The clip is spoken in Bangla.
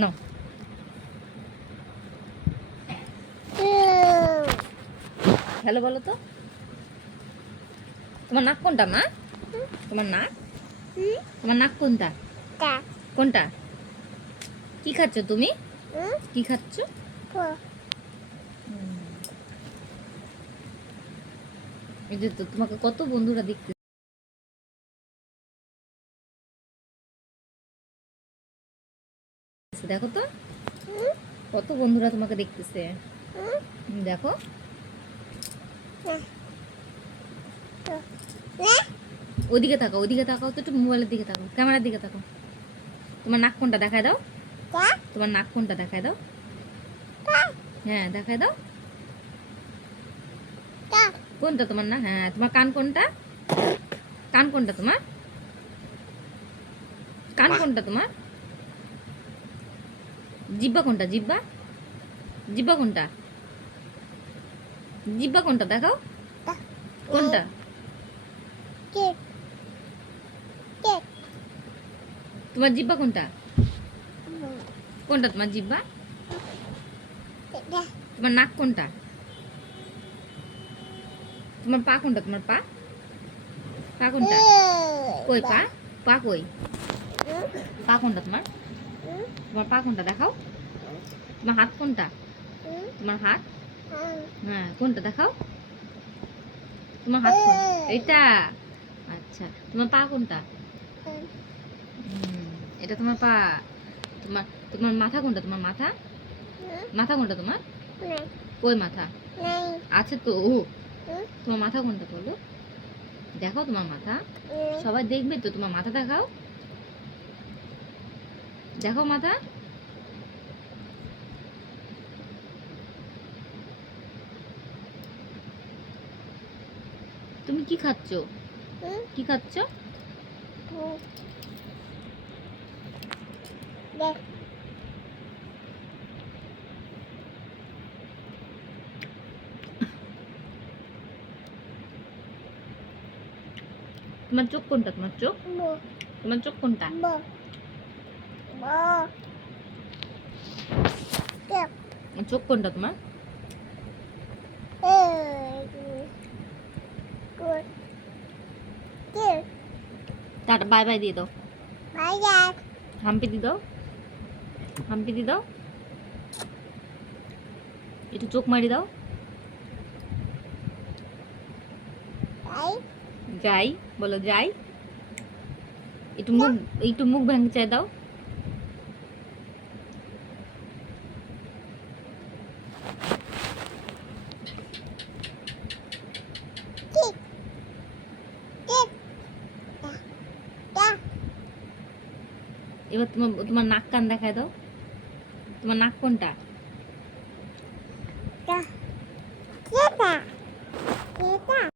নাও। হ্যালো বলো তো। তোমার নাক কোনটা মা? তোমার নাক? তোমার নাক কোনটা? কোনটা? কি খাচ্ছ তুমি? কি খাচ্ছ? এই যে তো তোমাকে কত বন্ধুরা দেখতে, দেখো তো কত বন্ধুরা তোমাকে দেখতেছে। দেখো ওইদিকে তাকাও, ওইদিকে তাকাও তো, একটু মোবাইলের দিকে তাকাও, ক্যামেরার দিকে তাকাও। তোমার নাক কোনটা দেখায় দাও। তোমার নাক কোনটা দেখায় দাও। হ্যাঁ দেখায় দাও। কোনটা তোমার না? হ্যাঁ তোমার কান কোনটা? কান কোনটা তোমার? কান কোনটা তোমার? জিব্বা কোনটা? জিব্বা, জিব্বা কোনটা? জিব্বা কোনটা দেখাও। কোনটা? তোমার জিব্বা কোনটা? কোনটা তোমার জিব্বা? তোমার নাক কোনটা? তোমার পা কোনটা? তোমার পা, পা কোনটা? কই পা? পা কই? পা কোনটা তোমার? তোমার পা কোনটা দেখাও। তোমার হাত কোনটা? তোমার হাত, হ্যাঁ কোনটা দেখাও। তোমার হাত কোন? এইটা। আচ্ছা তোমার পা কোনটা? এটা তোমার পা। তোমার তোমার মাথা কোনটা? তোমার মাথা, মাথা কোনটা তোমার? কই মাথা? আছে তো। তোমার মাথা কোনটা বলো? দেখো তোমার মাথা, সবাই দেখবে তো, তোমার মাথা দেখাও। দেখো মাথা। তুমি কি খাচ্ছ? কি খাচ্ছ? তোমার চোখ কোনটা? তোমার চোখ, তোমার চোখ কোনটা? চোখ কোনটা তোমার? টাটা বাই বাই দিয়ে দাও। হাম্পি দিয়ে দাও, হাম্পি দিয়ে দাও। একটু চোখ মারি দাও। যাই বলো, যাই। একটু মুখ, একটু মুখ ভেঙে দাও। এবার তোমার তোমার নাক কান দেখায় দাও। তোমার নাক কোনটা?